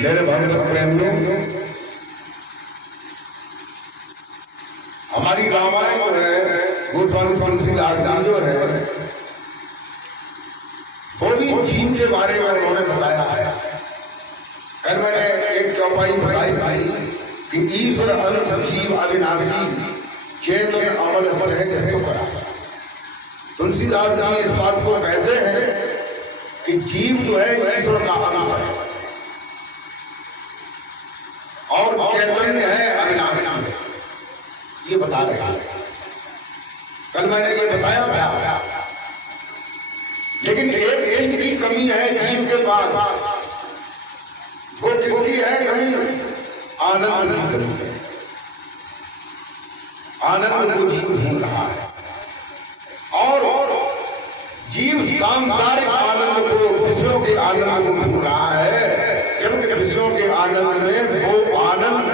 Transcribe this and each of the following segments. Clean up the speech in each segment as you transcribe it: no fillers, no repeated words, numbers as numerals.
मेरे भक्त प्रेमियों, हमारी रामायण जो है गोस्वामी तुलसीदास जी जो है वो भी जीव के बारे में उन्होंने बताया है। कल मैंने एक चौपाई बताई थी कि ईश्वर अंश जीव अविनाशी चेतन अमल सहज सुख। तुलसीदास जी इस बात को कहते हैं कि जीव जो है ईश्वर का अंश है और चैतन्य है अविनाशी, ये बता रहे हैं। कल मैंने ये बताया था, लेकिन एक चीज की कमी है जीव के पास। वो किसकी है कमी? आनंद की कमी है। आनंद को जीव ढूंढ रहा है और जीव सांसारिक आनंद को, विषयों के आनंद को ढूंढ रहा है, जबकि विषयों के आनंद में वो आनंद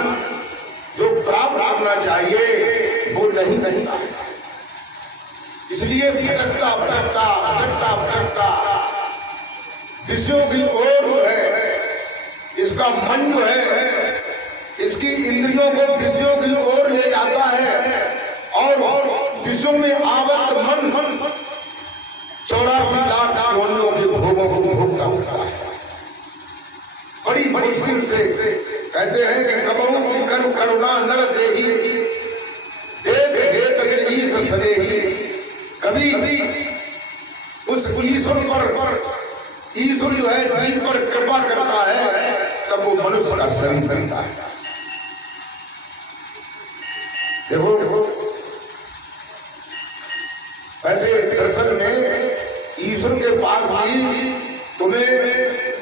जो प्राप्त करना चाहिए वो नहीं। इसलिए भटकता भटकता भटकता भटकता विषयों की ओर जो है, इसका मन जो है, इसकी इंद्रियों को विषयों की ओर ले जाता है और विषयों में आबद्ध मन 84 लाख योनियों के भोगों को भोगता होता है। बड़ी मुश्किल से कहते हैं कि कबहू की कर करुणा नर देगी देव हेत ईश सनेही। कभी उस ईश्वर पर, ईश्वर जो है जीव पर कृपा करता है, तब वो मनुष्य का शरीर बनता है। देखो ऐसे दर्शन में ईश्वर के पास भी तुम्हें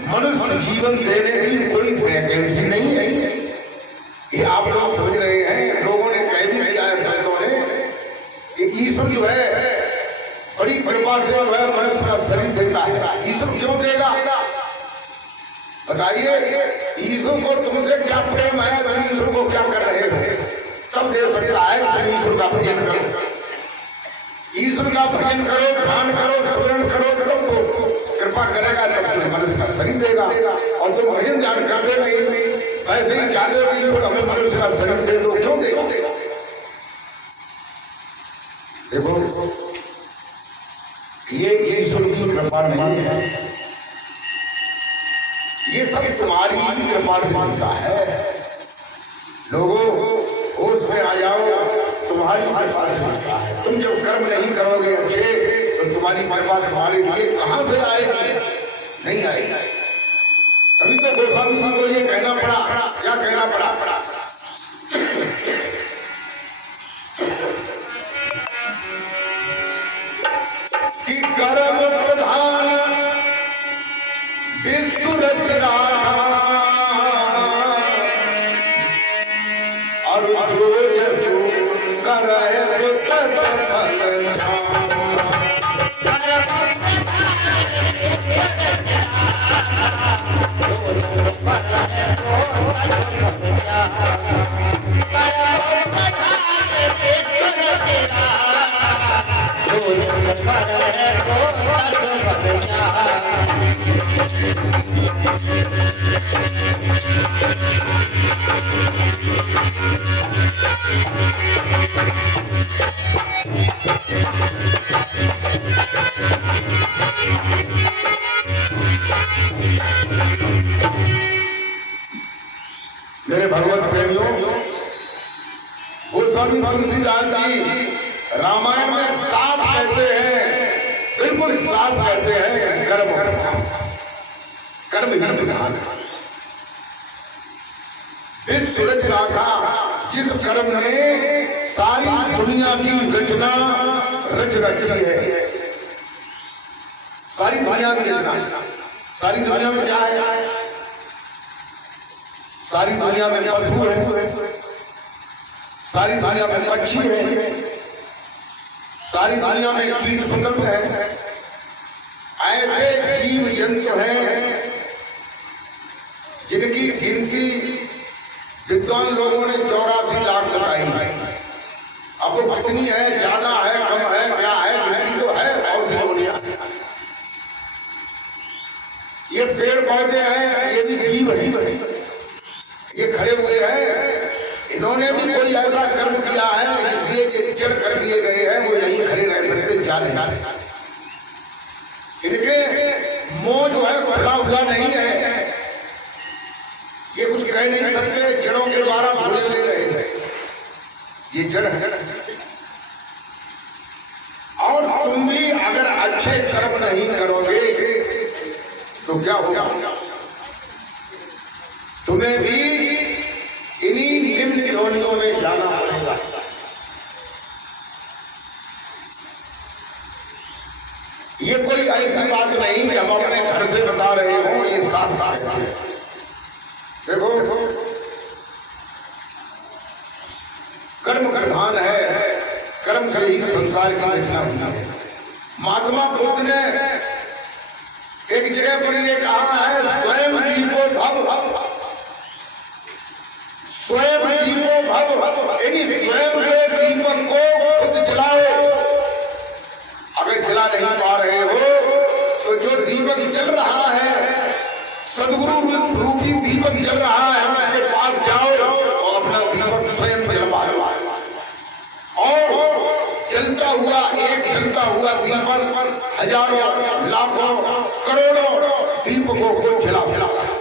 मनुष्य जीवन देने की कोई वैकेंसी नहीं है। ये आप लोग समझ रहे हैं। लोगों ने कह भी दिया है संतों ने कि ईश्वर जो है बड़ी कृपा से जो है मनुष्य का शरीर देता है। ईश्वर क्यों देगा बताइए? ईश्वर को तुमसे क्या प्रेम है? तुम ईश्वर को क्या कर रहे हो? तब दे सकता है कि तुम ईश्वर का भजन करो, ईश्वर का भजन करो, ध्यान करो, स्मरण करो, तब तो कृपा करेगा, तब तुम्हें मनुष्य का शरीर देगा। और तुम भजन ध्यान करते नहीं, वैसे ही जाने भी ईश्वर हमें मनुष्य का शरीर दे दो, क्यों देगा? देखो ये ईश्वर की कृपा नहीं है, ये सब तुम्हारी कृपा से मिलता है। लोगों होश में आ जाओ, तुम्हारी कृपा से मिलता है। तुम जब कर्म नहीं करोगे अच्छे तो तुम्हारी कृपा तुम्हारे लिए कहां से आएगी? नहीं आएगी। अभी तो गोस्वामी जी को ये कहना पड़ा, क्या कहना पड़ा? कि कर्म प्रधान विश्व रचना और जो यशो करे तो फल मेरे भगवत प्रेमियों, गोस्वामी तुलसीदास जी रामायण में साफ कहते हैं, बिल्कुल साफ कहते हैं कि कर्म ही प्रधान है। विश्व रचना का जिस कर्म ने सारी दुनिया की रचना रच रखी है, सारी दुनिया की रचना, सारी दुनिया में क्या है? सारी दुनिया में पशु है, सारी दुनिया में पक्षी है, सारी दुनिया में कीट पतंग है। ऐसे जीव जंतु हैं जिनकी गिनती विद्वान लोगों ने 84 लाख लगाई है। अब वो कितनी है, ज्यादा है, कम है, क्या है, गिनती तो है और दुनिया। ये पेड़ पौधे हैं, ये भी जीव है। ये खड़े हुए हैं, इन्होंने भी कोई ऐसा कर्म किया है इसलिए कि जड़ कर दिए गए हैं, वो यहीं खड़े रह सकते जाने। इनके मुंह जो है खुला हुआ नहीं है, ये कुछ कह नहीं सकते, जड़ों के द्वारा बोले ले रहे हैं, ये जड़ है। और तुम भी अगर अच्छे कर्म नहीं करोगे तो क्या होगा? तुम्हें भी इन्हीं निम्न योनियों में जाना पड़ेगा। ये कोई ऐसी बात नहीं कि हम अपने घर से बता रहे हो, ये साथ साथ है। देखो, कर्म प्रधान है, कर्म से ही संसार की रचना हुई है। महात्मा बुद्ध ने एक जगह पर ये कहा है, स्वयं दीपो भव, स्वयं दीपो भव, यानी स्वयं के दीपक को खुद जलाओ। अगर जला नहीं पा रहे हो तो जो दीपक जल रहा है, सदगुरु रूपी दीपक जल रहा है, उसके पास जाओ और अपना दीपक स्वयं जलवा लो। और जलता हुआ, एक जलता हुआ दीपक हजारों लाखों करोड़ों दीपकों को जला फैलाता है।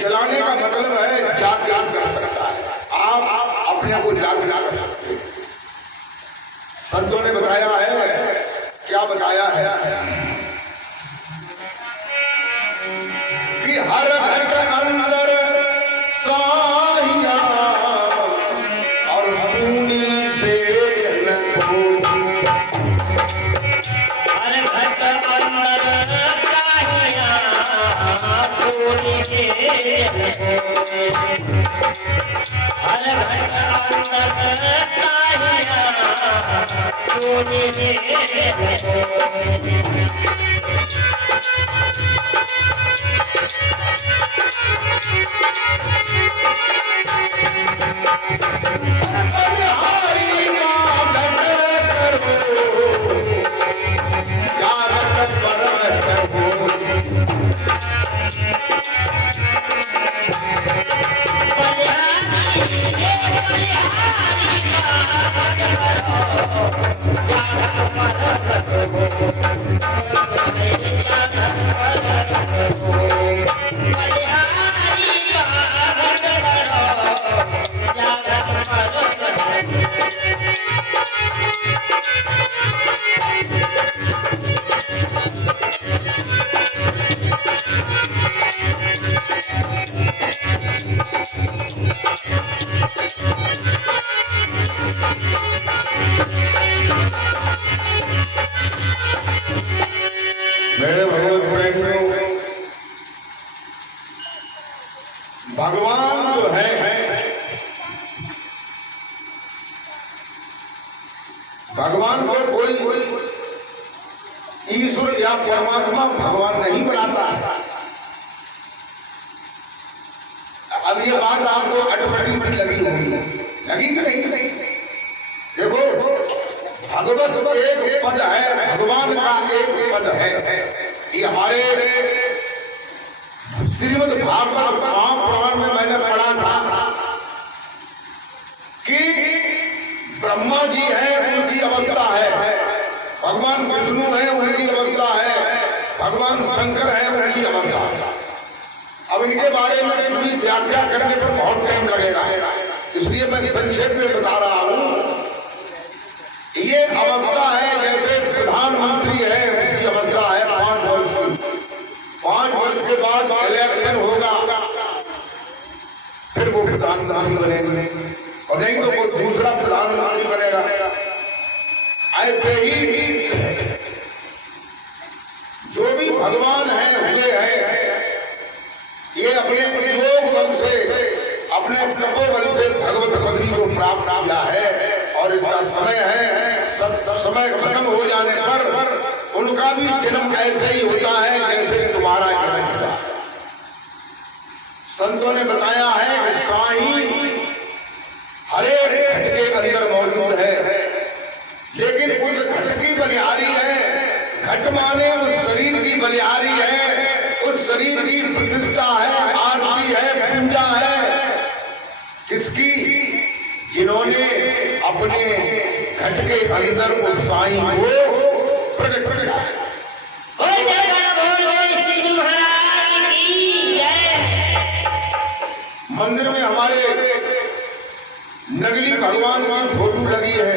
जलाने का मतलब है जागृत कर सकता है, आप अपने को जागृत कर सकते हैं। संतों ने बताया है, क्या बताया है कि हर घट अंदर साहिया और सूनी से हर घट अंदर साहिया सूनी से हर घट अंदर साहिया सूनी से मेरे भगवत प्रेमियों, भगवान जो है, भगवान को कोई ईश्वर या परमात्मा भगवान नहीं बनाता। अब ये बात आपको अटपटी सी लगी होगी, लगी कि नहीं? देखो, भगवत एक पद है, भगवान का एक पद है। ये हमारे श्रीमद् भागवत महापुराण में मैंने पढ़ा था कि ब्रह्मा जी है, उनकी अवस्था है, भगवान विष्णु है, उनकी अवस्था है, भगवान शंकर है, उनकी अवस्था है। अब इनके बारे में पूरी व्याख्या करने पर बहुत टाइम लगेगा, इसलिए मैं संक्षेप में बता रहा हूं। ये अवस्था है जैसे प्रधानमंत्री है, उसकी अवस्था है 5 वर्ष की। 5 वर्ष के बाद इलेक्शन होगा, फिर वो प्रधानमंत्री बनेंगे, और नहीं तो कोई दूसरा प्रधानमंत्री बनेगा। ऐसे ही जो भी भगवान है हुए हैं, ये अपने योग बल से, अपने तपोबल से भगवत पदवी को प्राप्त किया है। और इसका समय है, समय खत्म हो जाने पर उनका भी जन्म ऐसे ही होता है जैसे तुम्हारा जन्म हुआ। संतों ने बताया है कि साईं हर एक घट के अंदर मौजूद है, लेकिन उस घट की बलिहारी है, घट माने उस शरीर की बलिहारी शरीर की प्रतिष्ठा है, आरती है, पूजा है। किसकी? जिन्होंने अपने घट के अंदर उस साईं को प्रकट किया। मंदिर में हमारे नकली भगवान की फोटो लगी है।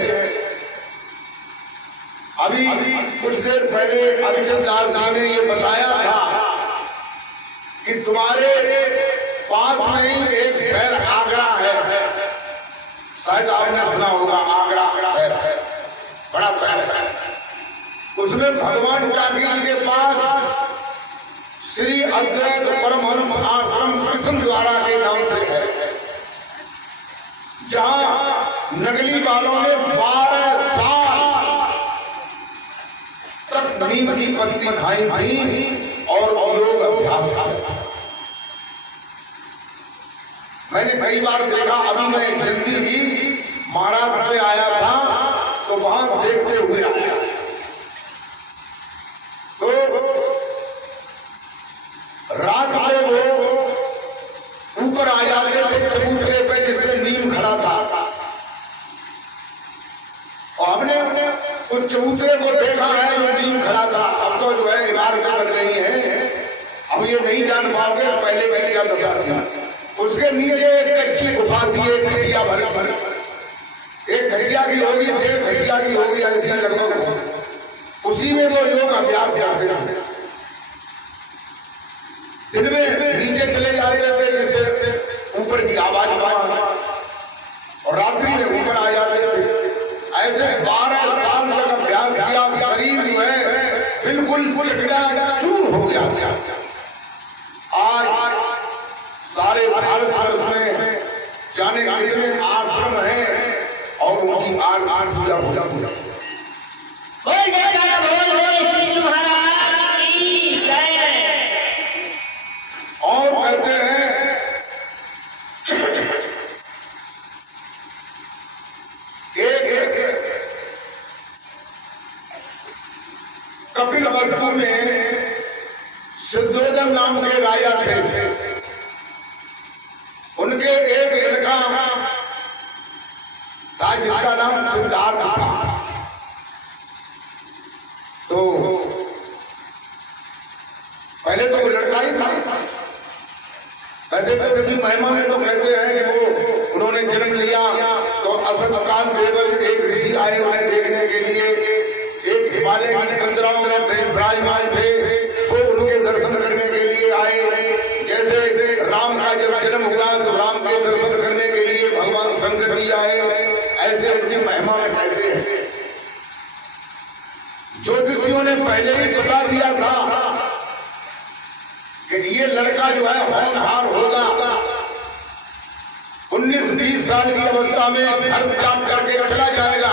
अभी कुछ देर पहले अभिचल दास जी ने ये बताया था कि तुम्हारे पास में ही एक शहर आगरा है, शायद आपने सुना होगा। आगरा शहर है, बड़ा शहर है। उसमें भगवान टाकिल के पास श्री अद्वैत परमहंस आश्रम कृष्ण द्वारा के नाम से है, जहां नकली वालों ने 12 साल तक नीम की पत्ती खाई थी और योग अभ्यास किया। मैंने कई बार देखा। अभी मैं जल्दी ही महाराष्ट्र से आया था तो वहां देखते हुए आया, तो रात में वो ऊपर आ जाते थे चबूतरे पे जिसमें नीम खड़ा था, और हमने उस चबूतरे को देखा है जो नीम खड़ा था। अब तो जो है इमारतें बन गई हैं, अब ये नहीं जान पाओगे पहले क्या दशा थी। उसके नीचे एक कच्ची गुफा थी, एक खटिया भर, एक खटिया की होगी, 1.5 खटिया की होगी, ऐसी लगभग। उसी में वो योग अभ्यास करते थे। दिन में नीचे चले जाते थे जिससे ऊपर की आवाज कम, और रात्रि में ऊपर आ जाते थे। ऐसे 12 साल तक अभ्यास किया। शरीर जो है बिल्कुल चूर हो गया। आज सारे भारतवर्ष में जाने कितने आश्रम हैं और उनकी आठ पूजा पूजा और कहते हैं एक कपिल वस्तु में सिद्धोदन नाम के राजा थे। उनके एक लड़का था जिसका नाम सिद्धार्थ था। तो पहले तो वो लड़का ही था। वैसे तो कभी महिमा में तो कहते हैं कि वो उन्होंने जन्म लिया तो असतकाल देवल एक ऋषि आए उन्हें देखने के लिए। एक हिमालय की कंदराओं में विराजमान थे, वो उनके दर्शन करने के लिए आए। जैसे राम का जब जन्म हुआ तो राम के दर्शन करने के लिए भगवान शंकर जी आए, ऐसे उनकी महिमा में कहते हैं। ज्योतिषियों ने पहले ही बता दिया था कि ये लड़का जो है होनहार होगा। 19-20 साल की अवस्था में घर त्याग करके चला जाएगा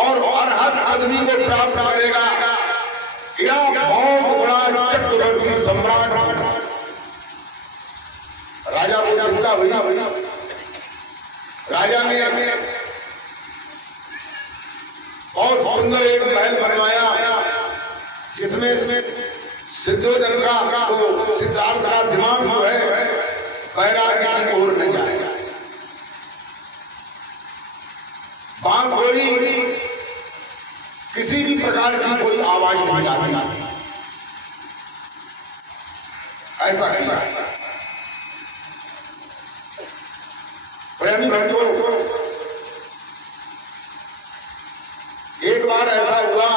और हर आदमी को प्राप्त करेगा। यह बहुत बड़ा चक्रवर्ती सम्राट होगा। राजा को चिंता हुई। राजा ने बहुत सुंदर एक महल बनवाया जिसमें सिद्धोदन का तो सिद्धार्थ का दिमाग जो है बैरागी की ओर ले जाएगा। बात बोली, किसी भी प्रकार की कोई आवाज नहीं आती। ऐसा किया। प्रेमी भक्तों, एक बार ऐसा हुआ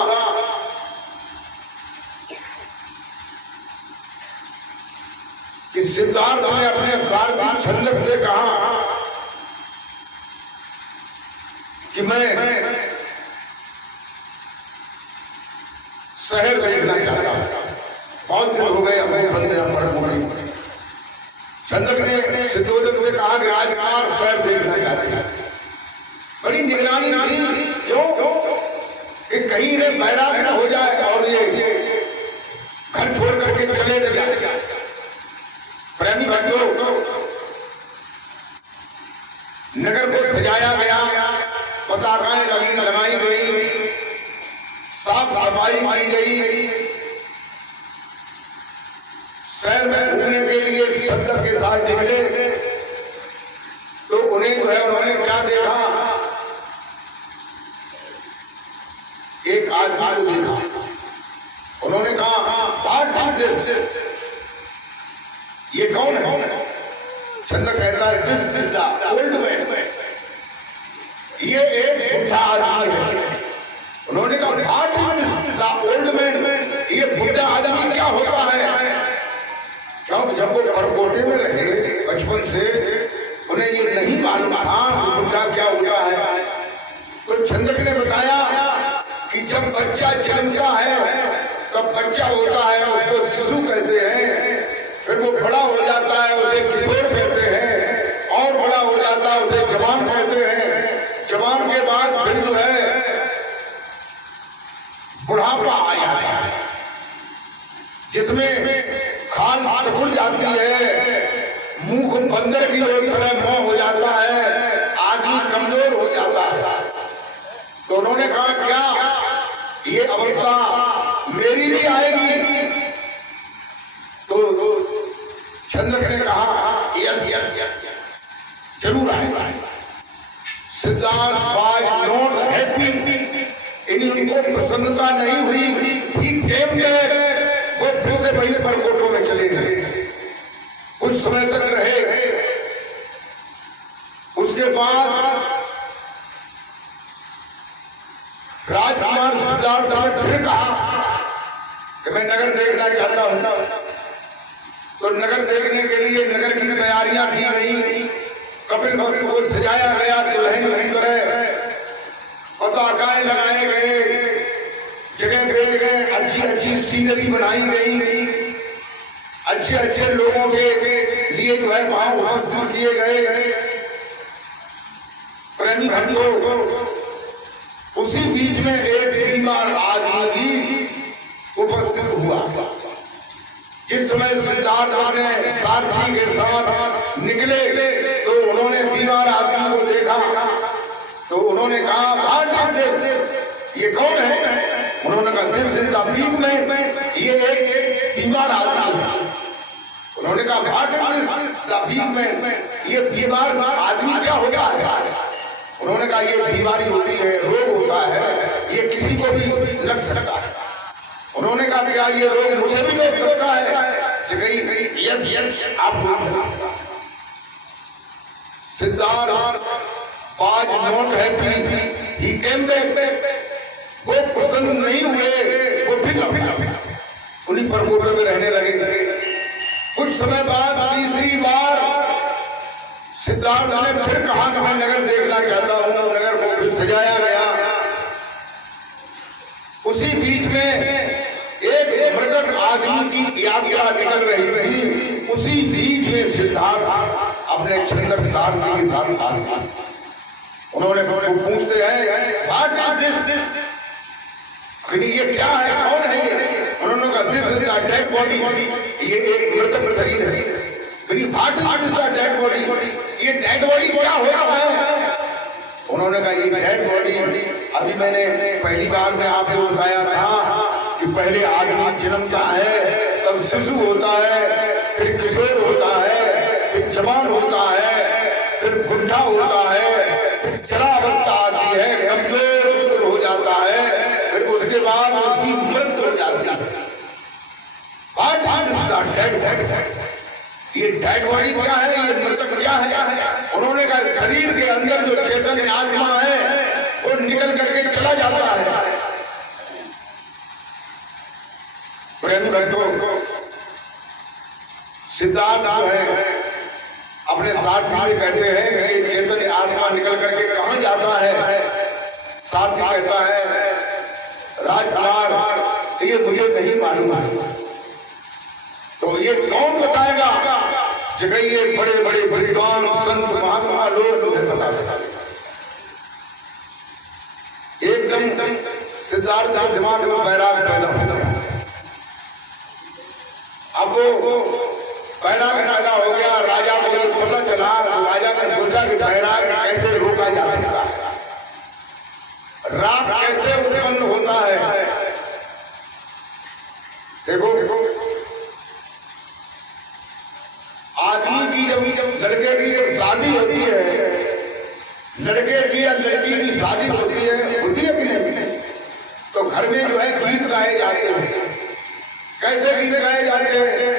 कि सिद्धार्थ ने अपने सारथी छंदक से कहा कि मैं शहर देखना चाहता हूं। बहुत दिन हो गए हमें बंदे पर। छंदक ने सिद्धोदन से कहा कि राजकुमार शहर देखना चाहते हैं। बड़ी निगरानी थी, क्यों कि कहीं इन्हें बैराग न हो जाए और ये घर छोड़ करके चले न जाए। प्रेमी भक्तों, नगर को सजाया गया, पताकाएं लगाई गई, साफ सफाई की गई। शहर में घूमने के लिए चंदक के साथ निकले तो उन्हें जो है उन्होंने क्या देखा, एक आदमी को देखा। उन्होंने कहा व्हाट इज दिस, ये कौन है? चंदक कहता है this is the old man, ये एक बुढ़ा आदमी है। उन्होंने कहा what is this the old man, ये बुढ़ा आदमी क्या होता है? क्योंकि जब वो परकोटे में रहे बचपन से उन्हें ये नहीं मालूम था बुढ़ा क्या होता है। तो चंदक ने बताया कि जब बच्चा जन्मता है तब बच्चा होता है, उसको शिशु कहते हैं, फिर वो बड़ा हो जाता है उसे किशोर कहते हैं, और बड़ा हो जाता है उसे जवान कहते हैं, जवान के बाद फिर जो है बुढ़ापा आ जाता है जिसमें खाल सिकुड़ जाती है, मुंह बंदर की तरह मुंह हो जाता है, आदमी कमजोर हो जाता है। तो उन्होंने कहा क्या ये अवस्था मेरी भी आएगी? तो चंदक ने कहा यस यस यस जरूर आएगा। सिद्धार्थ वाज नॉट हैप्पी, इनको प्रसन्नता नहीं हुई। ही केम बैक, वो फिर से वही परकोटों में चले गए, कुछ समय तक रहे। उसके बाद राजकुमार सिद्धार्थ ने फिर कहा कि मैं नगर देखना चाहता हूं। तो नगर देखने के लिए नगर की तैयारियां की गई, कपिल भक्त को सजाया गया दुल्हन की तरह, पताकाएं लगाए गए, जगह पे जगह अच्छी अच्छी सीनरी बनाई गई, अच्छे अच्छे लोगों के लिए जो है वहां उपस्थित किए गए प्रेमी भक्तों। उसी बीच में एक बीमार आदमी भी उपस्थित हुआ। जिस समय सिद्धार्थ अपने सारथी के साथ निकले तो उन्होंने बीमार आदमी को देखा, तो उन्होंने कहा व्हाट इज दिस, ये कौन है? उन्होंने कहा this is the weak man, ये एक बीमार आदमी है। उन्होंने कहा what is this the weak man, ये बीमार आदमी क्या होता है? उन्होंने कहा ये बीमारी होती है, रोग होता है, ये किसी को भी लग सकता है। उन्होंने कहा क्या ये रोग मुझे भी लग सकता है? यस यस आप। Siddharth was not happy, he came back, वो प्रसन्न नहीं हुए, वो फिर उन्हीं परकोटे में रहने लगे। कुछ समय बाद तीसरी बार सिद्धार्थ ने फिर कहा कि मैं नगर देखना चाहता हूं। नगर को फिर सजाया गया। उसी बीच में एक मृतक आदमी की यात्रा निकल रही थी। उसी बीच में सिद्धार्थ अपने चंदक सारथी के साथ था। उन्होंने पूछते हैं व्हाट इज दिस, ये क्या है, कौन है ये? उन्होंने कहा this is the dead body, ये एक मृतक शरीर है। What is the dead body, ये डेड बॉडी क्या होता है? उन्होंने कहा ये डेड बॉडी अभी मैंने पहली बार में आपको बताया था कि पहले आदमी जन्मता है, तब शिशु होता है, फिर किशोर होता है, फिर जवान होता है, फिर बुढ़ा होता है, फिर जरावस्था आती है, कमजोर हो जाता है, फिर उसके बाद उसकी मृत्यु हो जाती है। ये डेड बॉडी क्या है, ये मृतक क्या है? उन्होंने कहा शरीर के अंदर जो चेतन आत्मा है वो निकल करके चला जाता है। प्रेम भक्तों, सिद्धार्थ जो है अपने सारथी से कहते हैं कि ये चेतन आत्मा निकल करके कहां जाता है? सारथी कहता है राजकुमार ये मुझे नहीं मालूम है। तो ये कौन बताएगा? जगह ये बड़े बड़े विद्वान संत महात्मा लोग मुझे बता सकते। एकदम सिद्धार्थ के दिमाग में बैराग पैदा हो गया। अब वो बैराग पैदा हो गया। राजा को जब पता चला तो राजा ने सोचा कि बैराग कैसे रोका जा सकता है, राग कैसे उत्पन्न होता है। देखो की या लड़की की शादी होती है कि नहीं? तो घर में जो है गीत गाए जाते हैं। कैसे गीत गाए जाते हैं?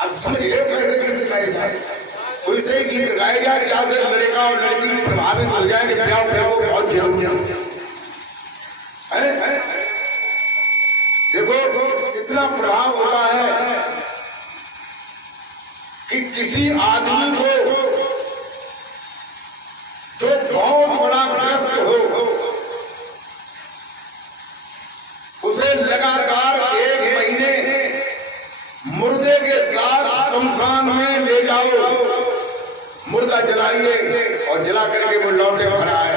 अब समझ रहे हो कैसे गीत गाए जाते? वैसे ही गीत गाए जाए जैसे लड़का और लड़की प्रभावित हो जाए कि प्यार बहुत जरूरी है। देखो इतना प्रभाव होता है कि किसी आदमी को जो बहुत बड़ा ग्रस्त हो उसे लगातार 1 महीने मुर्दे के साथ शमशान में ले जाओ, मुर्दा जलाइए और जला करके वो लौटे घर आए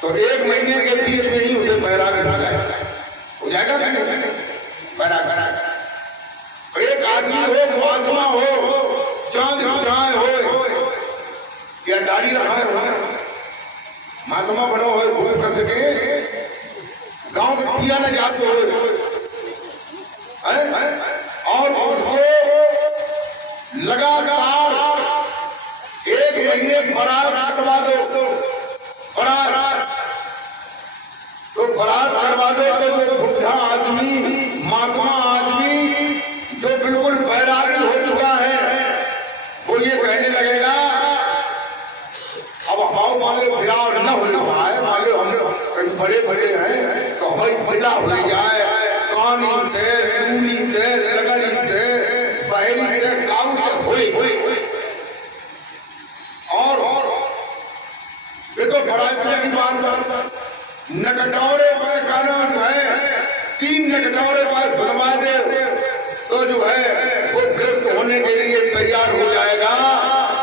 तो 1 महीने के बीच में ही उसे बैराग हो जाएगा कि नहीं? बैराग। एक आदमी हो, महात्मा हो, चांद उठाए हो या दाढ़ी रखाए हो, महात्मा बनो हो, भूख कर सके, गांव के पिया न जाते हो और उसको लगातार 1 महीने बरात करवा दो, बरात करवा दो तो वो बुढ़ा आदमी, महात्मा आदमी जो बिल्कुल बैरागी हो चुका है वो ये कहने लगेगा अब हमारे मान लो विराट न हो रहा है, मान लो हम कहीं बड़े बड़े हैं तो हमारी पैदा हो जाए, कानी दे, लूनी दे, लगड़ी दे, बहरी दे, गाँव दे होई और ये तो बराती की बात। नकटौरे पर कानून जो है 3 नकटौरे पर सुनवा दे तो जो है वो गिरफ्त होने के लिए तैयार हो जाएगा,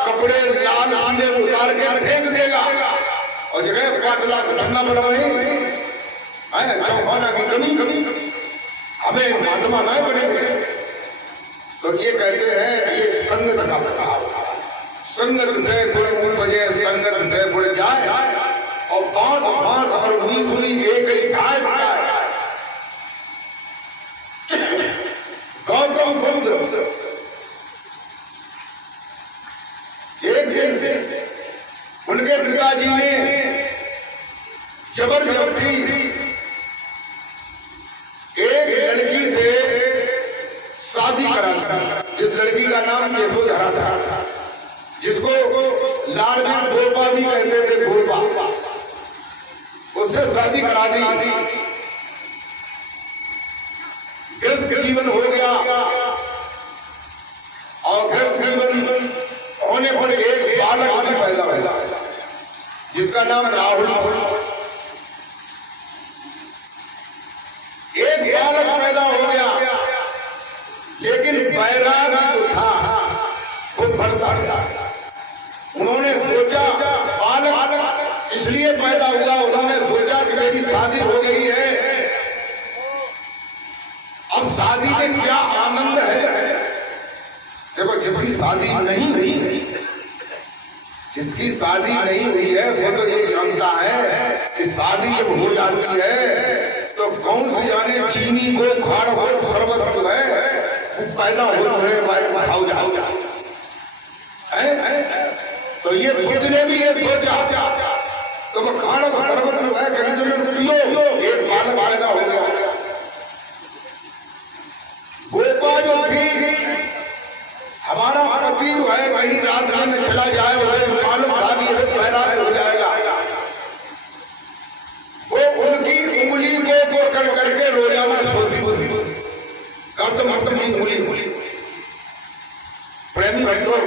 कपड़े लाल पीले उतार के फेंक देगा और जगह पाटला धरना बनवाई चौखाना की कमी हमें महात्मा न बने। तो ये कहते हैं ये संगत का प्रभाव, संगत से गुड़ बजे, संगत से गुड़ जाए और बांस और सुनी एक ही खाए। गौतम बुद्ध एक दिन उनके पिताजी ने जबरदस्ती एक लड़की से शादी करा दी, जिस लड़की का नाम यशोधरा था, जिसको लाल में गोपा भी कहते थे, गोपा, उससे शादी करा दी। गृहस्थ जीवन हो गया और गृहस्थ जीवन होने पर एक बालक भी पैदा हुआ जिसका नाम राहुल। एक बालक पैदा हो गया लेकिन बैराग जो था वो बढ़ता गया। उन्होंने सोचा बालक इसलिए पैदा हुआ, उन्होंने सोचा कि मेरी शादी हो गई है, अब शादी में क्या आनंद है। देखो जिसकी शादी नहीं हुई है वो तो ये जानता है कि शादी जब हो जाती है तो कौन से जाने चीनी को खाड़ हो शरबत जो है वो पैदा हो है खाओ जाओ तो ये बुद्ध ने भी ये सोचा तो वो खाड़ शरबत जो है पियो, एक बालक पैदा हो गया। गोपा जो थी हमारा पति जो है कहीं रात में चला जाए मालूम था कि ये बैराग हो जाएगा, वो उनकी उंगली को पकड़ करके रोजाना सोती थी। गौतम बुद्ध की उंगली, प्रेमी भक्तों,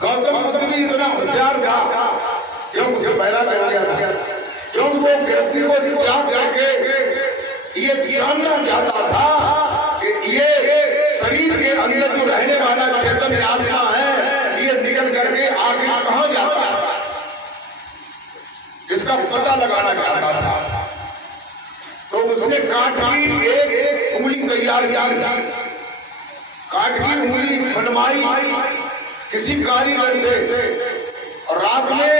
गौतम बुद्ध भी इतना होशियार था क्योंकि उसे बैराग हो गया था, क्योंकि वो गृहस्थी को त्याग करके ये जानना चाहता था कि ये शरीर के अंदर जो रहने वाला चैतन्य आत्मा है ये निकल करके आखिर कहां जाता है, इसका पता लगाना चाहता था। तो उसने काठ की एक उंगली तैयार की, काठ की उंगली बनवाई किसी कारीगर से और रात में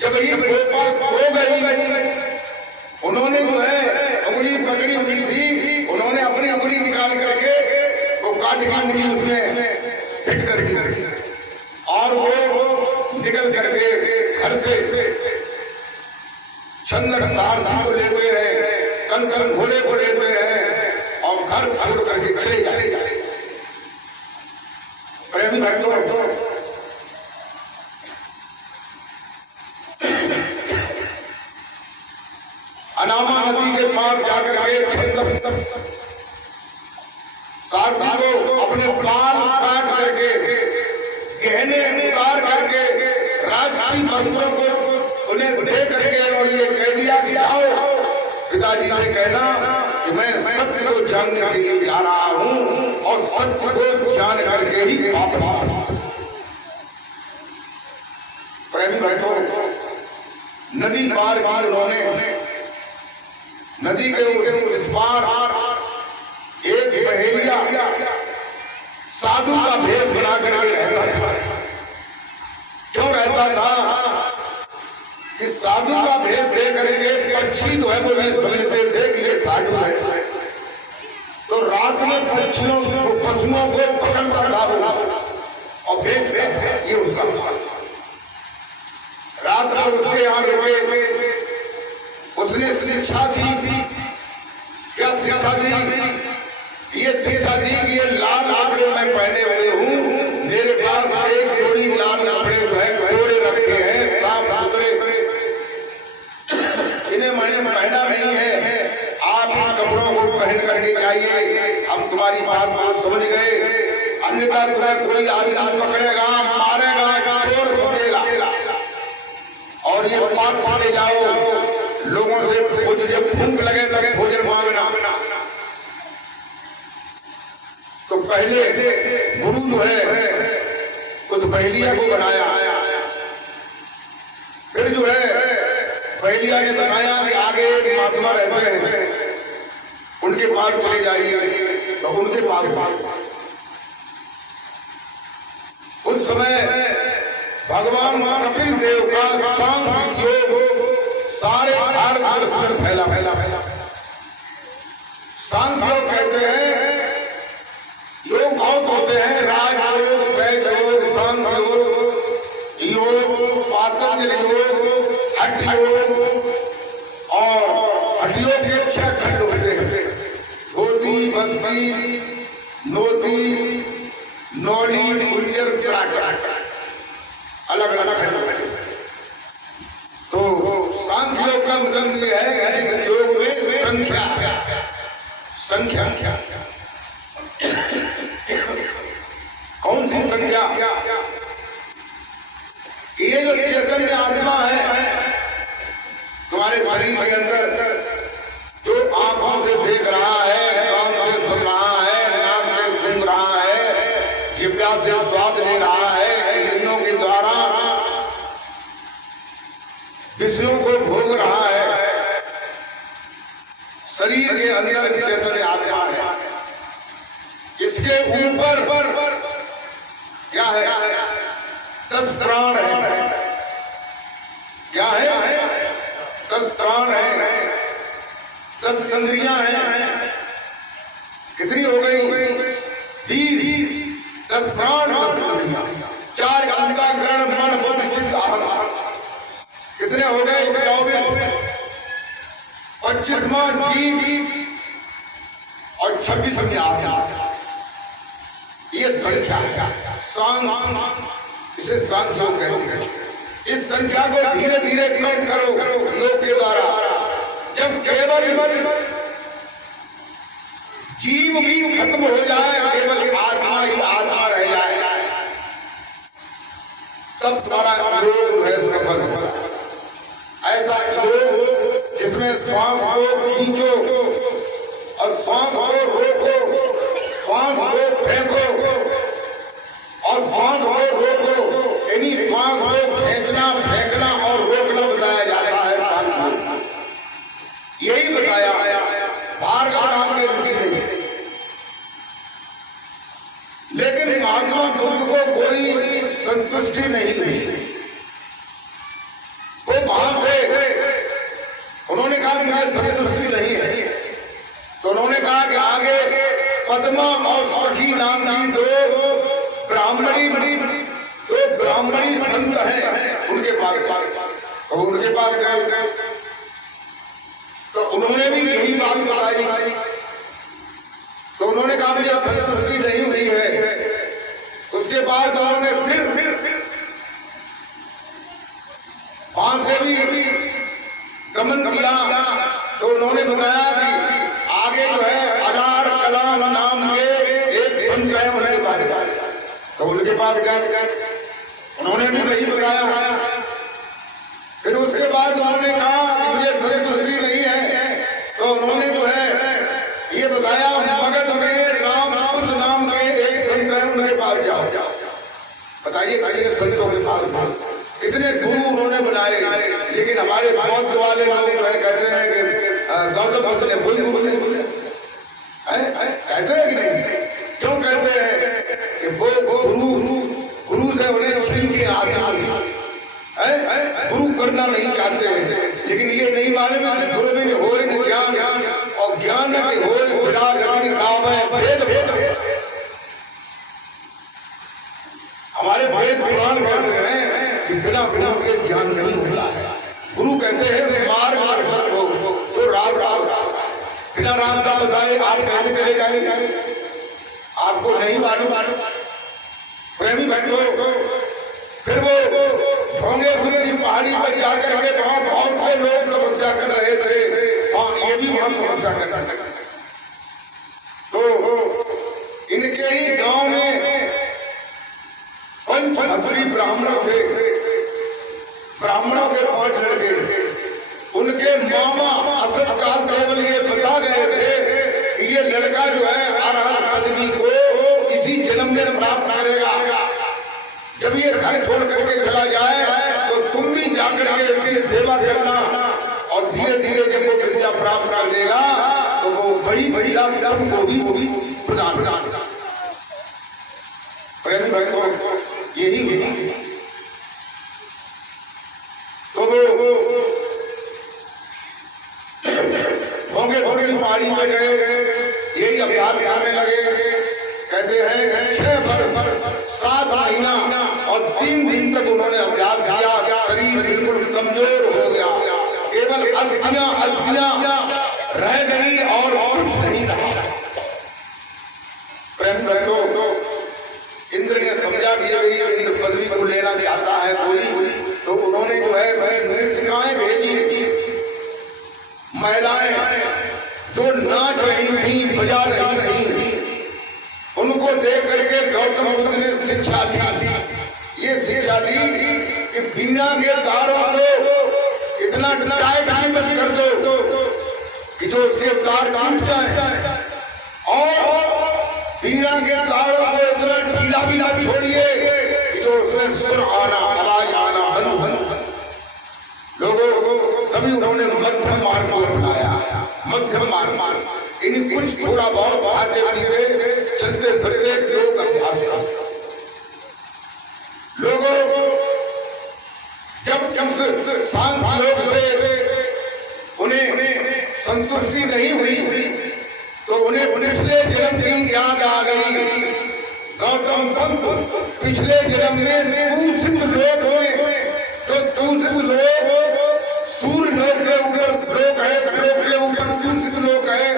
जब ये गोपा हो गई उन्होंने जो है उंगली पकड़ी हुई थी, उन्होंने अपनी उंगली निकाल करके वो काट की उंगली उसमें फिट कर दी और वो निकल करके घर से चंदन सारथी को लेते हैं, कंकन घोड़े को लेते हैं और घर छोड़ करके चले जाते। प्रेमी भक्तों, अनामा नदी के पार जाकर के सारथी को अपने बाल काट करके गहने उतार करके राजसी मंत्रों को उन्हें दे करके और ये कह दिया कि आओ पिताजी से कहना कि मैं सत्य को जानने के लिए जा रहा हूं और सत्य को जान करके ही वापस आऊंगा। प्रेमी भक्तों, नदी पार की उन्होंने नदी के इस पार एक बहेलिया साधु का भेद बना करके रहता था। क्यों रहता था कि साधु का भेद दे करके पक्षी जो है वो ये समझते थे कि ये साधु है, तो रात में पक्षियों पशुओं को पकड़ता था वो और भेज ये उसका था। रात में उसके यहाँ रुके, उसने शिक्षा दी। क्या शिक्षा दी? ये शिक्षा दी कि ये लाल कपड़े मैं पहने हुए हूँ, मेरे पास एक जोड़ी लाल कपड़े जो है जोड़े रखे हैं साफ सुथरे, इन्हें मैंने पहना नहीं है। आप इन कपड़ों को पहन करके जाइए, हम तुम्हारी बात को समझ गए, अन्यथा तुम्हें कोई आदमी पकड़ेगा, मारेगा, चोर समझेगा और ये पाठ ले जाओ। लोगों से जब भूख लगे तब भोजन मांगना। तो पहले गुरु जो है उस बहेलिया को बनाया, फिर जो है बहेलिया ने बताया कि आगे महात्मा रहते हैं, उनके पास चले जाइए। तो उनके पास उस समय भगवान कपिल देव का सांख्य योग सारे भारत में फैला। सांख्य योग कहते हैं, योग बहुत होते हैं, राजयोग, सहज योग, सांख्य योग, पातंजलि योग, हठ योग, और हठ योग के 6 खंड होते हैं। धोती, बंदी, नोती, नौली, गुंजर, विराट, अलग अलग खंड। तो सांख्य योग का मतलब ये है कि इस योग में संख्या कौन सी संख्या? ये जो चैतन्य आत्मा है तुम्हारे शरीर के अंदर, जो आंखों से देख रहा है, कान से सुन रहा है, नाक से सूंघ रहा है, जिह्वा से स्वाद ले रहा है, इंद्रियों के द्वारा विषयों को भोग रहा है, शरीर के अंदर चैतन्य आत्मा है। इसके ऊपर क्या है? 10 प्राण है। क्या है? 10 प्राण है, 10 इंद्रियां हैं। कितनी हो गई? 20। 10 प्राण, 10 इंद्रियां, 4 अंतःकरण, मन, बुद्धि, चित्त, अहंकार। कितने हो गए? 24। 25वां जीव और 26वीं आत्मा। ये संख्या है। इसे सांख्य योग कहते हैं। इस संख्या को धीरे धीरे कम करो योग के द्वारा। जब केवल जीव भी खत्म हो जाए, केवल आत्मा ही आत्मा रह जाए, तब तुम्हारा योग जो है सफल होगा। ऐसा योग जिसमें श्वास को खींचो और श्वास को रोको, श्वास को फेंको और श्वास को रोको, यानी श्वास को फेंकना और रोकना बताया जाता है सांख्य। यही बताया भार्गव नाम के ऋषि ने। लेकिन महात्मा बुद्ध को कोई संतुष्टि नहीं हुई। वो वहां से उन्होंने कहा मुझे संतुष्टि नहीं है, तो उन्होंने कहा कि आगे पद्मा और सखी नाम की दो ब्राह्मणी ब्राह्मणी संत हैं उनके पास गए। तो उनके पास गए तो उन्होंने भी यही बात बताई। तो उन्होंने कहा मुझे संतुष्टि नहीं हुई है। उसके बाद उन्होंने फिर वहां से भी गमन किया। तो उन्होंने बताया कि आगे जो है अगार कलाम नाम के एक संत है उनके पास गए। तो उनके पास गए, उन्होंने भी वही बताया। फिर उसके बाद उन्होंने कहा मुझे संतुष्टि नहीं है। तो उन्होंने जो है ये बताया मगध में रामपुत्र नाम के एक संत है उनके पास जाओ। बताइए कितने संतों के पास कितने गुरु उन्होंने बनाए। लेकिन हमारे बौद्ध वाले लोग जो है कहते हैं कि गौतम बुद्ध ने कोई गुरु नहीं बोले। कहते हैं कि नहीं? क्यों कहते हैं कि वो गुरु से उन्हें सीखे आगे गुरु करना नहीं चाहते हैं। लेकिन ये नहीं मालूम है गुरु भी होए न ज्ञान और ज्ञान के होए विराग अग्नि काम है भेद। हमारे वेद पुराण कहते हैं कि बिना गुरु के ज्ञान नहीं होता है। गुरु कहते हैं मार्गदर्शक हो तो राम बिना राम का बताए आप कैसे चले जाएंगे? आपको नहीं मालूम। प्रेमी भक्तों, फिर वो ढोंगे की पहाड़ी पर जाकर के वहां बहुत से लोग तपस्या कर रहे थे और ये भी वहां तपस्या कर रहे थे। तो इनके ही गांव में पंच अधुरी ब्राह्मण थे। ब्राह्मणों के 5 लड़के, उनके मामा असद काल केवल ये बता गए थे कि ये लड़का जो है अरहत पदवी को इसी जन्म में प्राप्त करेगा। जब ये घर छोड़ करके चला जाए तो तुम भी जाकर के उसकी सेवा करना और धीरे धीरे जब वो विद्या प्राप्त कर लेगा तो वो बड़ी विद्या तुमको भी प्रदान करना। प्रेमी भक्तों, यही तो वो भोगे पहाड़ी में गए, यही अभ्यास करने लगे। कहते हैं 6 वर्ष 7 महीना और 3 दिन तक उन्होंने अभ्यास किया। शरीर बिल्कुल कमजोर हो गया, केवल अस्थियां रह गई और कुछ नहीं रहा। प्रेम भक्तों, इंद्र ने समझा कि इंद्र पदवी को लेना चाहता है कोई, तो उन्होंने जो है नृत्यकाएं भेजी। महिलाएं जो नाच रही थी, बजा रही थी, उनको देख करके गौतम बुद्ध ने शिक्षा दी। ये शिक्षा दी कि बीना के तारों को इतना टाइट मत कर दो कि जो उसके तार टूट जाए, और बीना के तारों को इतना ढीला भी ना छोड़िए कि जो उसमें सुर आना, आवाज आना बंद। लोगों तभी उन्होंने मध्यम मार्ग को अपनाया। मध्यम मार्ग इन्हीं कुछ थोड़ा बहुत खाते पीते चलते फिरते योग अभ्यास करते। लोगों जब शांत लोग से उन्हें संतुष्टि नहीं हुई तो उन्हें पिछले जन्म की याद आ गई। गौतम बुद्ध पिछले जन्म में दूषित लोग हुए। जो दूषित लोग सूर्य लोक के ऊपर लोग है, लोक के ऊपर दूषित लोग है।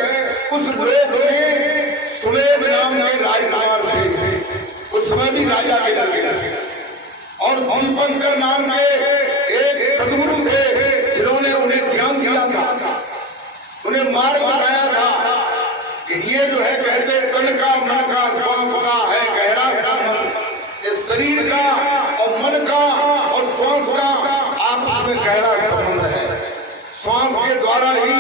उस लोक में सुमेध नाम के राजकुमार थे, उस समय भी राजा के लगे। और दीपंकर नाम के एक सदगुरु थे जिन्होंने उन्हें ज्ञान दिया था, उन्हें मार्ग बताया था कि ये जो है कहते तन का मन का श्वास का है गहरा संबंध। इस शरीर का और मन का और श्वास का आपस में गहरा संबंध है। श्वास के द्वारा ही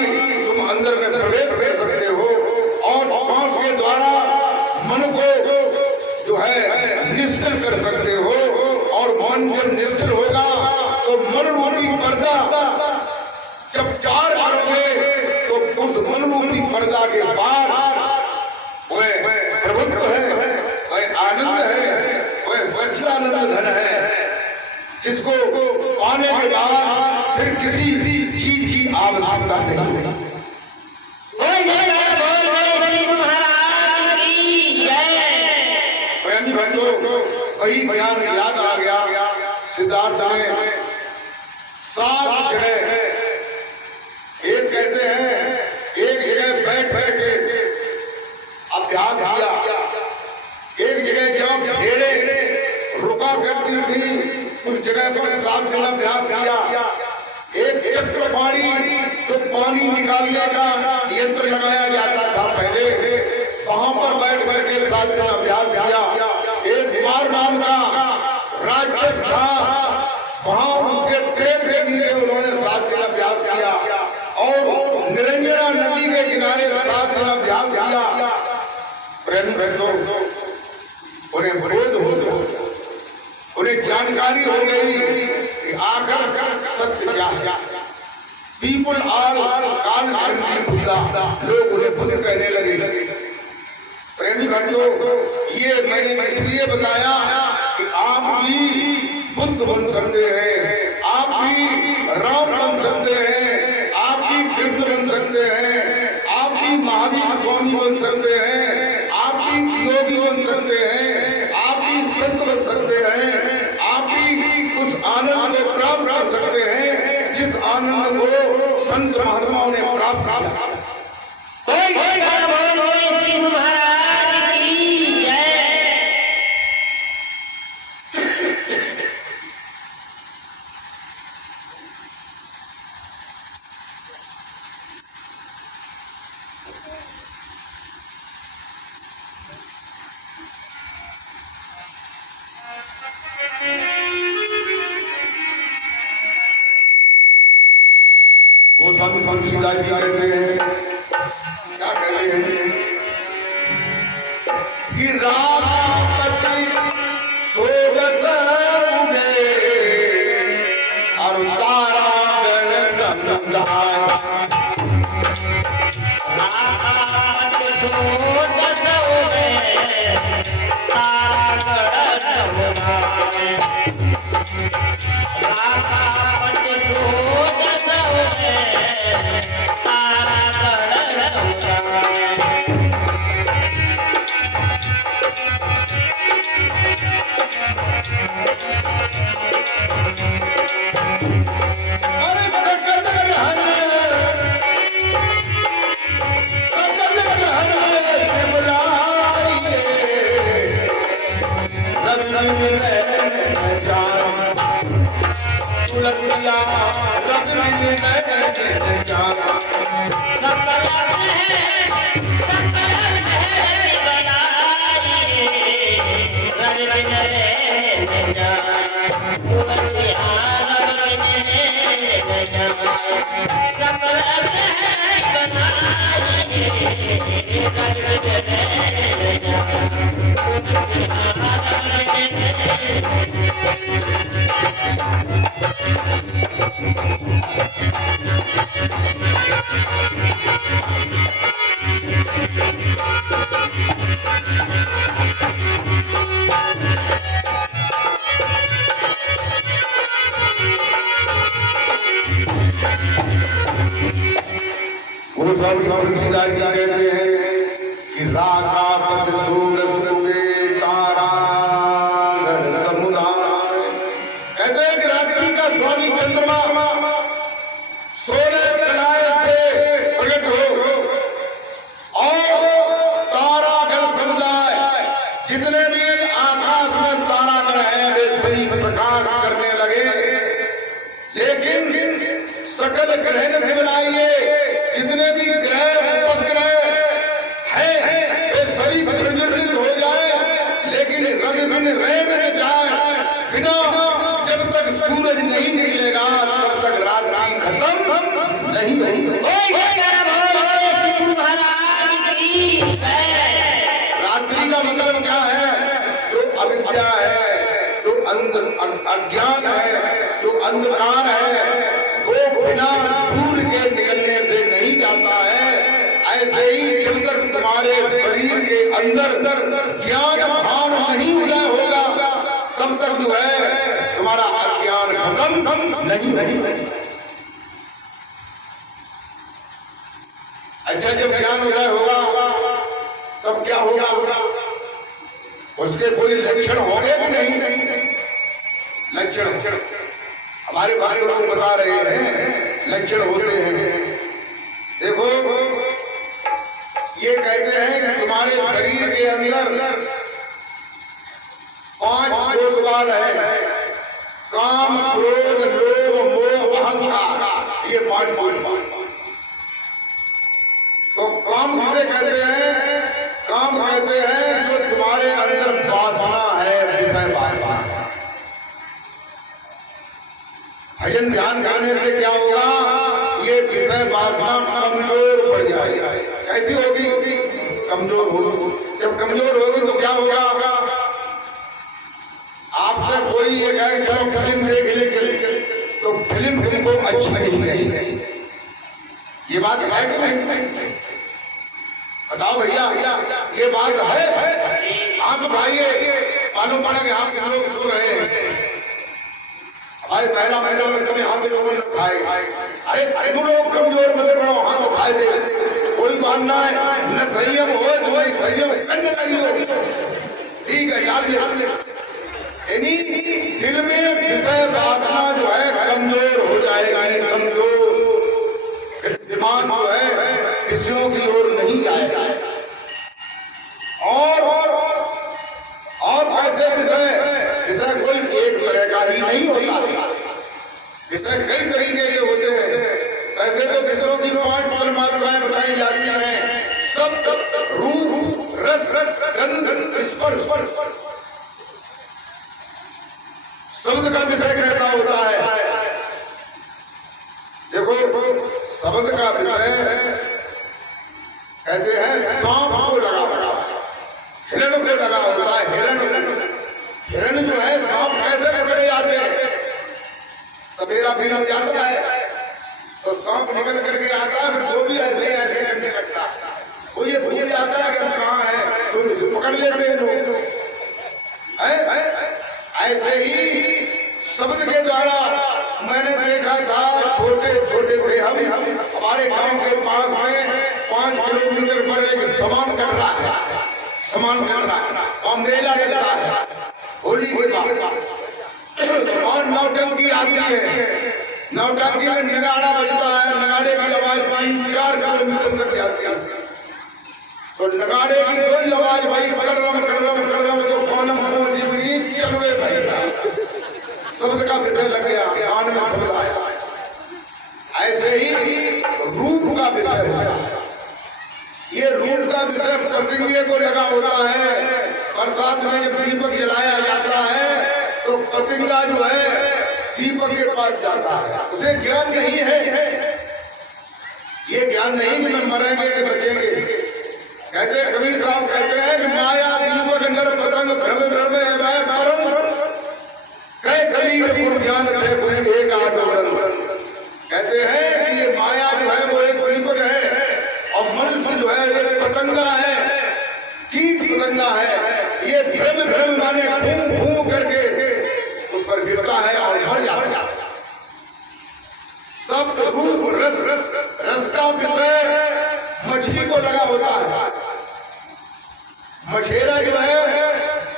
तुम अंदर में प्रवेश कर सकते हो और श्वास के द्वारा मन को जो है निश्चल कर सकते हो। और मन जब निश्चल होगा तो मन रूपी पर्दा जब पार करोगे तो उस मन रूपी पर्दा के पार वह प्रभुत्व है, वह आनंद है, वह सच्चिदानंद धन है, जिसको पाने के बाद फिर किसी चीज की आवश्यकता नहीं होती। प्रेमी भक्तों, वही ज्ञान याद आ गया। सिद्धार्थ ने 7 जगह, एक कहते हैं एक जगह बैठ के अभ्यास किया, एक जगह जब भेड़े रुका करती थी उस जगह पर 7 दिन अभ्यास किया, एक यंत्र पानी जो पानी निकालने का यंत्र लगाया जाता था पहले, वहां पर बैठ करके 7 दिन अभ्यास किया, एक कुमार नाम का राक्षस था, वहां उसके पेट के नीचे उन्होंने 7 दिन अभ्यास किया, और निरंजना नदी के किनारे 7 दिन अभ्यास किया। प्रेम भक्तों, उन्हें बोध हो गया, उन्हें जानकारी हो गई कि आखिर सत्य क्या है। पीपुल ऑल काल बुद्धा, लोग उन्हें बुद्ध कहने लगे। प्रेमी भक्तों, ये मैंने इसलिए बताया कि आप भी बुद्ध बन सकते हैं, आप भी राम बन सकते हैं, आप भी कृष्ण बन सकते हैं, आप भी महावीर स्वामी बन सकते हैं, आप भी योगी बन सकते हैं, आप भी संत बन सकते हैं, आप भी उस आनंद को प्राप्त कर सकते हैं जिस आनंद को संत महात्माओं ने प्राप्त किया। गोस्वामी तुलसीदास जी कहते हैं, क्या कहते हैं कि रामापति सोगत उगे और तारा गण समुदाय, रामापति सोगत उगे तारा गण समुदाय, रामापति सोगत उगे तारा गण समुदाय। अरे सकल ग्रहण बुलाइए, तुलसिया तुलसीदास जी कहते हैं कि रागापत सूरज उगे तारा गण समुदाय, कहते हैं कि रात्रि का स्वामी चंद्रमा 16 कलाएं से प्रकट हो और तारा गण समुदाय जितने भी आकाश में तारागण है वे सही प्रकाश करने लगे, लेकिन सकल ग्रह दिवलाइए जितने भी ग्रह उपग्रह हैं वे सभी प्रज्वलित हो जाए, लेकिन रवि बिन रह न जाए, बिना जब तक सूरज नहीं निकलेगा तब तक रात्रि खत्म नहीं होगी। रात्रि का मतलब क्या है? जो अविद्या है, जो अज्ञान है, जो अंधकार है, वो बिना सूर्य के निकलने से नहीं जाता है। ऐसे ही जब तक तुम्हारे शरीर के अंदर ज्ञान भाव नहीं उदय होगा तब तक जो है तुम्हारा अज्ञान खत्म नहीं। अच्छा, जब ज्ञान उदय होगा तब क्या होगा? उसके कोई लक्षण होंगे भी नहीं। लक्षण हमारे भक्त लोग बता रहे हैं, लक्षण होते हैं। देखो ये कहते हैं कि तुम्हारे शरीर के अंदर 5 भोगवाल है, काम, क्रोध, लोभ, मोह, अहंकार, ये 5 भोगवाल। तो काम किसे कहते हैं? काम कहते हैं जो तुम्हारे अंदर वासना है, विषय वासना। भजन ध्यान करने से क्या होगा? ये विषय वासना कमजोर पड़ जाएगी। कैसी होगी? कमजोर होगी। जब कमजोर होगी तो क्या होगा? आपसे कोई ये कहे चलो फिल्म देख ले, तो फिल्म को अच्छी नहीं लगेगी। ये बात है कि नहीं? बताओ भैया, ये बात है? आप उठाइए, मालूम पड़ा कि आप लोग सुन रहे हैं। भाई पहला महीना में कभी हाथ लोगों ने उठाए। अरे तुम लोग कमजोर मत करो, हाथ उठाए दे। कोई मानना है न संयम हो तो भाई संयम करने लगी। ठीक है, डाल यानी दिल में विषय वासना जो है कमजोर हो जाएगी, कमजोर। दिमाग जो है विषयों की ओर नहीं जाएगा। और कैसे विषय कोई एक तरह का ही नहीं होता, विषय कई तरीके के होते हैं। ऐसे तो विषयों की 5 मात्राएं बताई जाती हैं। शब्द, रूप, रस, गंध, स्पर्श। शब्द का विषय कैसा होता है? देखो शब्द का विषय कहते हैं सांप को लगा होता है, हिरण को लगा होता है। हिरण जो है सांप कैसे पकड़े जाते हैं? सवेरा फिर जाता है तो सांप निकल करके आता है, फिर वो भी ऐसे करने लगता है। वो ये भूल जाता है कि हम कहाँ है, तो उसे पकड़ लेते हैं लोग। ऐसे ही शब्द के द्वारा मैंने देखा था, छोटे छोटे थे हम, हमारे गांव के पास में 5 किलोमीटर पर एक सामान कट रहा है, सामान कट रहा है और मेला लगता है होली के बाद। और नौटंकी आती है, नौटंकी में नगाड़ा बजता है, नगाड़े की आवाज 3-4 किलोमीटर तक जाती है। तो नगाड़े की कोई आवाज भाई कर्रम जो कौनम चल रहे भाई, शब्द का विषय लग गया, कान में शब्द आया। ऐसे ही रूप का विषय होता है। ये रूप का विषय पतंगे को लगा होता है। बरसात में जब दीपक जलाया जाता है तो पतंगा जो है दीपक के पास जाता है, उसे ज्ञान नहीं है, ये ज्ञान नहीं कि मैं मरेंगे कि बचेंगे। कहते कबीर साहब कहते हैं कि माया दीपक नर पतंग भ्रम भ्रम है परम, कह कबीर ज्ञान थे एक आदरण। कहते हैं कि ये माया जो है वो एक दीपक है और मनुष्य जो है एक पतंगा है, कीट पतंगा है। ये भ्रम भ्रम माने घूम घूम करके उस पर गिरता है और मर जाता है। शब्द, रूप, रस का विषय मछली को लगा होता है। मछेरा जो है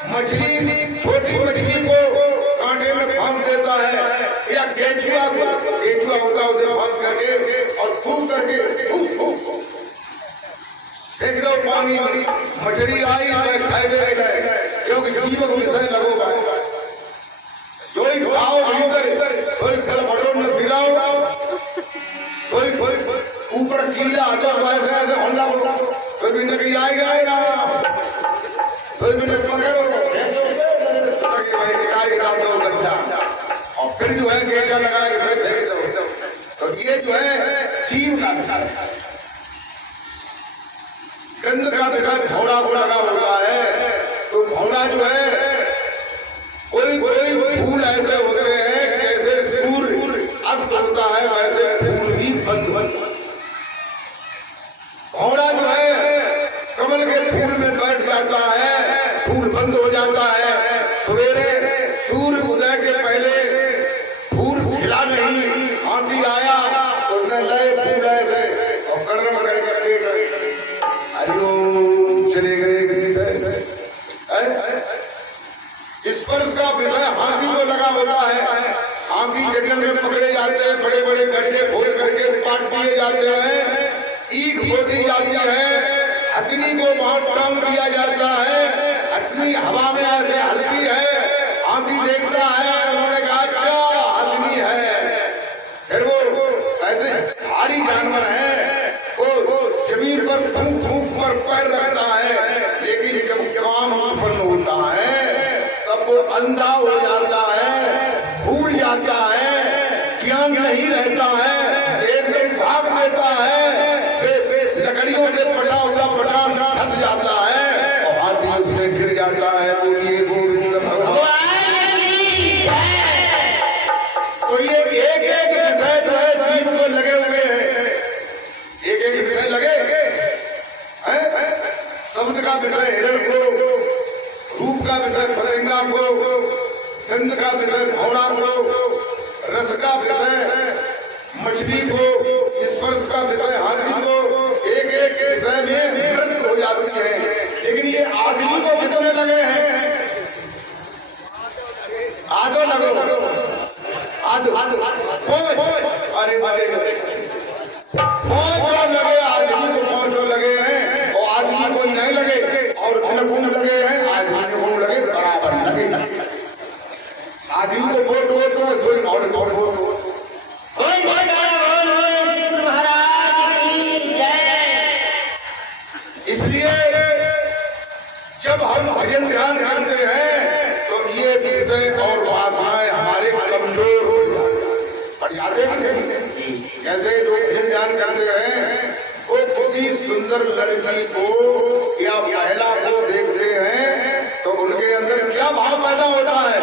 मछली, छोटी मछली को कांटे में फांस देता है, या केंचुआ होता है उसे फांस करके और थूक करके थूक फेंक दो पानी में। मछली आई खाए गए, क्योंकि जीवन विषय लगोगा। जो ही खाओ भीतर कोई खल भटो न गिराओ, कोई ऊपर कीड़ा आता है हल्ला हो, कोई भी नहीं आएगा ना, कोई भी नहीं पकड़ो और फिर जो है गेटा लगा के फिर फेंक दो। तो ये जो है जीव का विषय। गंध का विषय भौरा को लगा होता है। तो भौरा जो है कोई फूल ऐसे होते हैं जैसे सूर्य अस्त होता है, वैसे फूल भी बंद। भौरा जो है कमल के फूल में बैठ जाता है, फूल बंद हो जाता है। सवेरे सूर्य उदय के पहले फूल खिला नहीं, हाथी आया तो उसने नए फूल ऐसे और कर्म करके पेट हरिओम चले गए। स्पर्श का विषय हाथी को लगा बना होता है। हाथी जंगल में पकड़े जाते हैं, बड़े बड़े गड्ढे खोद करके काट दिए जाते हैं, ईख खोदी जाती है, हथनी को बहुत कम दिया जाता है, हथनी हवा में ऐसे हलती है, हाथी देखता है, उन्होंने कहा अच्छा हथनी है। फिर वो ऐसे भारी जानवर है, वो जमीन पर फूंक फूंक पर पैर रखता है, लेकिन जब काम उत्पन्न होता है तब वो अंधा हो जाता है, भूल जाता है, ज्ञान नहीं रहता है, एकदम भाग देता है, लकड़ियों से पटा हुआ पटान फंस जाता है और हाथी उसमें गिर जाता है। बोलिए गोविंद भगवान की जय। तो ये एक एक विषय जो है जीव को लगे हुए हैं, एक एक विषय लगे हैं। शब्द का विषय हिरण को, रूप का विषय फतिंगा को, गंध का विषय भौरा को, रस का विषय मछली को, स्पर्श का विषय हाथी को, एक एक विषय में मृत्यु हो जाती है। लेकिन ये आदमी को कितने लगे हैं? आधो लगो, आधो अरे पांचों लगे, आदमी को पांचों लगे हैं और आदमी को नहीं लगे, और गुण लगे हैं, आदमी को गुण लगे, बराबर लगे। आदमी को वोट हो तो और वोट इसलिए जब हम भजन ध्यान करते हैं तो ये विषय और वासनाएं हमारे कमजोर हो जाते हैं। कैसे जो भजन ध्यान करते हैं वो किसी सुंदर लड़की को या महिला को देखते हैं तो उनके अंदर क्या भाव पैदा होता है?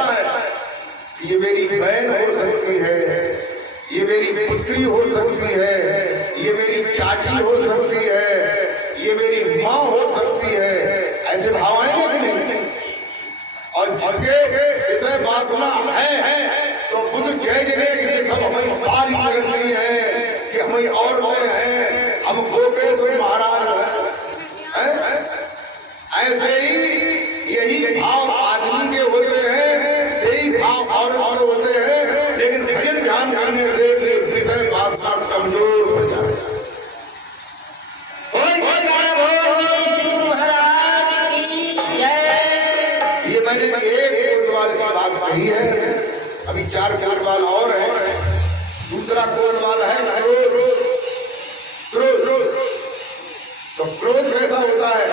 ये मेरी बहन हो सकती है, ये मेरी पुत्री हो सकती है, ये मेरी चाची हो सकती है, ये मेरी माँ हो सकती है, ऐसे भाव आएंगे कि नहीं? और जिसके विषय वासना है तो बुद्ध कह देंगे कि ये सब हमारी सारी प्रगति है, कि हमारी औरतें हैं, हम गोपेश महाराज हैं। ऐसे ही यही भाव आदमी के होते हैं, यही भाव औरत के होते हैं, लेकिन भजन ध्यान करने से ये विषय वासना कमजोर हो जाता है। ये मैंने एक कोतवाल की बात कही है, अभी चार कोतवाल और है। दूसरा कोतवाल है क्रोध। क्रोध तो क्रोध कैसा होता है?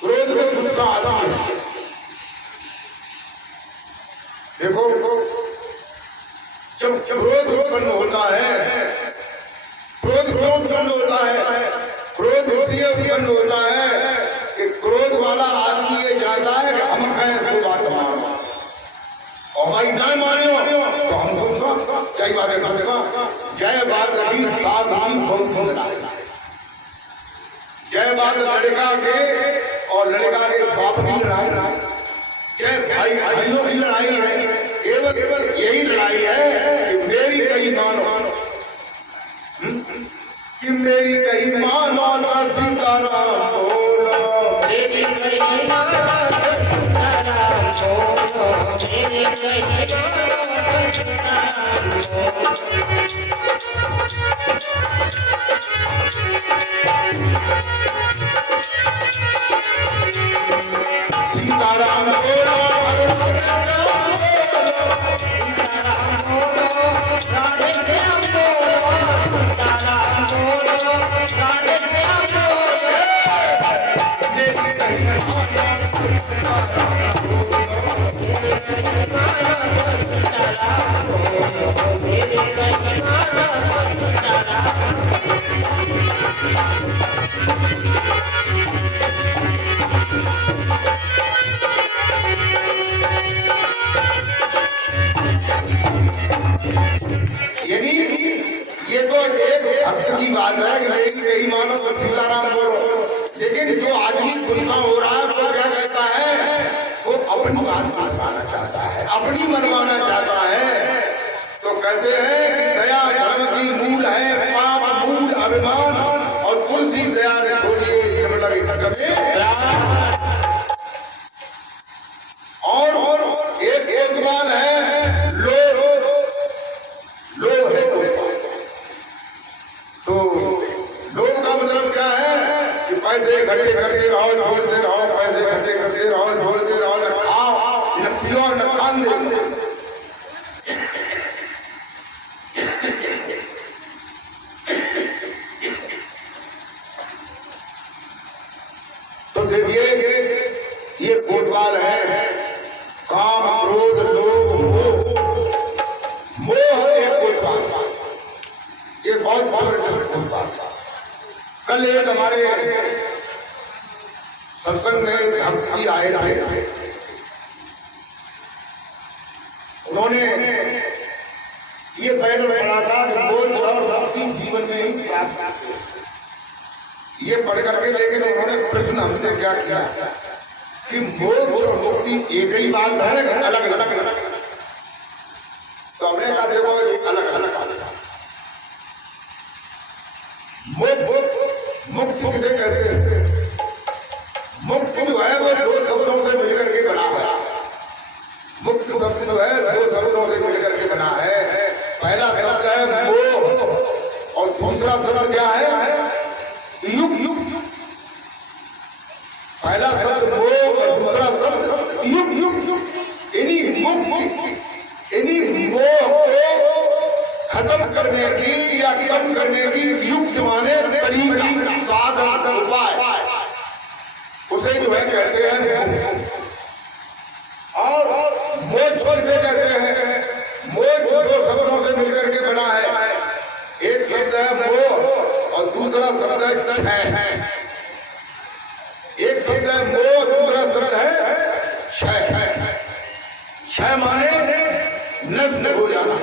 क्रोध में गुस्सा आता है। देखो जब क्रोध उत्पन्न होता है, क्रोध क्यों उत्पन्न होता है? क्रोध इसलिए उत्पन्न होता है कि क्रोध वाला आदमी ये चाहता है कि हम कहें सो बात मानो और भाई न मानो तो हम गुस्सा, कई बातें गुस्सा। जय बात रही साथ ही बहुत बोलना, जय बात लड़का के और लड़का के बाप की लड़ाई, जय भाई भाइयों की लड़ाई है। केवल यही लड़ाई है कि मेरी कहीं मानो, कि मेरी कहीं मानो ना सीताराम बोलो, मेरी कहीं मानो सीताराम बोलो, मेरी कहीं मानो सीताराम बोलो। सीताराम बोलो, यानी ये तो एक भक्त की बात है कि मेरी कही मानो तो सीताराम बोलो, लेकिन जो आदमी गुस्सा हो रहा है वो क्या कहता है? वो अपनी बात मनवाना चाहता है, अपनी मनवाना चाहता है। तो कहते हैं कि दया धर्म की मूल है, पाप मूल अभिमान, और तुलसी दया ने छोड़िए और एक कोतवाल इकट्ठे करते रहो, जोड़ते रहो, पैसे इकट्ठे करते रहो, जोड़ते रहो, न खाओ, न पियो, न खान दे। तो देखिए ये कोतवाल है, काम, क्रोध, लोभ, मोह। मोह एक कोतवाल, ये बहुत जबरदस्त कोतवाल। कल एक हमारे सत्संग में एक भक्त जी आए थे, उन्होंने ये बैनर पढ़ा था कि मोक्ष और मुक्ति जीवन में ही प्राप्त होते हैं। ये पढ़ करके, लेकिन उन्होंने प्रश्न हमसे क्या किया कि मोक्ष और मुक्ति एक ही बात है कि अलग अलग? तो हमने कहा देखो ये अलग अलग मुक्ति किसे कहते हैं? मुक्ति जो है वो दो शब्दों से मिलकर के बना है। मुक्त शब्द जो है दो शब्दों से मिलकर के बना है। पहला शब्द है मोह और दूसरा शब्द क्या है? युग। पहला शब्द मोह और दूसरा शब्द युग। इन्हीं मोह को खत्म करने की या कम करने की युक्त माने तरीका, साधन, उपाय, उसे जो है कहते हैं। और मोक्ष से कहते हैं, मोक्ष दो शब्दों से मिलकर के बना है। एक शब्द है मोह और दूसरा शब्द है क्षय। एक शब्द है मोह, दूसरा शब्द है क्षय। क्षय माने नष्ट हो जाना।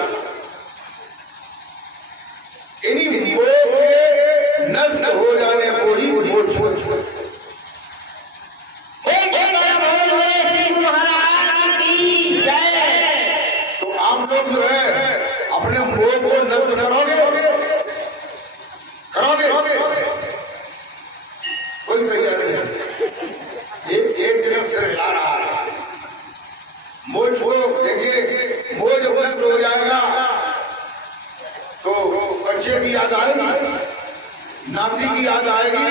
इन्हीं मोह के नष्ट हो जाने को ही मोक्ष। तो आप लोग जो है अपने मोह को नष्ट करोगे? कोई तैयार नहीं। एक दिन से ला रहा है मोक्ष को। देखिए मोह जब नष्ट हो जाएगा तो बच्चे की याद आएगी, नाती की याद आएगी,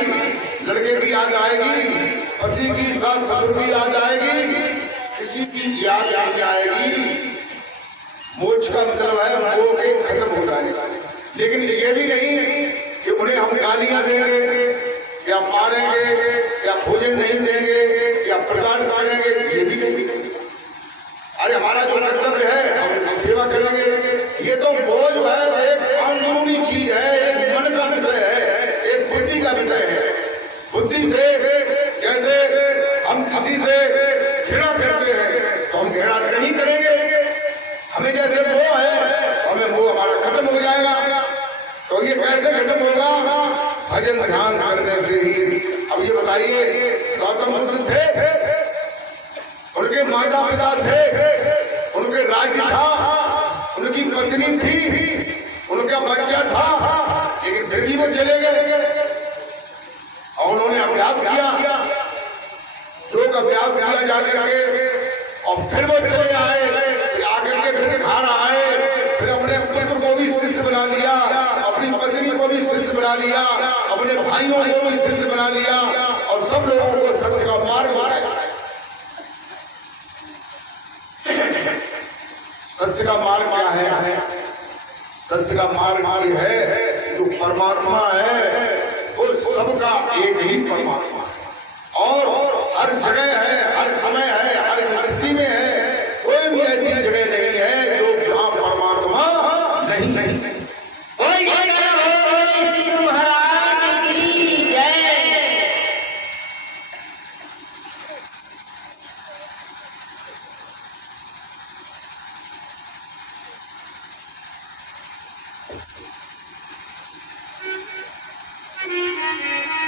लड़के की याद आएगी, पति की, सास ससुर की याद आएगी, किसी की याद नहीं आएगी। मोक्ष का मतलब है मोह के खत्म हो जाने। लेकिन ये भी नहीं कि उन्हें हम गालियां देंगे या मारेंगे या भोजन नहीं देंगे या प्रदान करेंगे, ये भी नहीं। अरे हमारा जो कर्तव्य है हम उनकी सेवा करेंगे। ये तो मोह जो है एक अंदरूनी चीज है, एक मन का विषय है, एक बुद्धि का विषय है। बुद्धि से जैसे हम किसी से घृणा करते हैं तो हम घृणा नहीं करेंगे। हमें जैसे मोह है तो हमें मोह हमारा खत्म हो जाएगा। तो ये कैसे खत्म होगा? भजन ध्यान करने से ही। अब ये बताइए, गौतम बुद्ध थे, उनके माता पिता थे, उनके राज्य था, उनकी पत्नी थी, उनका बच्चा था, लेकिन फिर भी वो चले गए और उन्होंने अभ्यास किया। योग अभ्यास किया जाकर के और फिर वो चले आए, आकर के फिर घर आए, फिर अपने पुत्र को भी शिष्य बना लिया, अपनी पत्नी को भी शिष्य बना लिया, अपने भाइयों को भी शिष्य बना लिया और सब लोगों को सत्य का मार्ग बनाया। सत्य का मार्ग क्या है? सत्य का मार्ग ये है जो परमात्मा है वो सबका एक ही परमात्मा और हर जगह है, हर समय है, हर स्थिति में है। कोई भी ऐसी जगह नहीं है जो जहाँ परमात्मा नहीं। महाराज की जय। Thank you.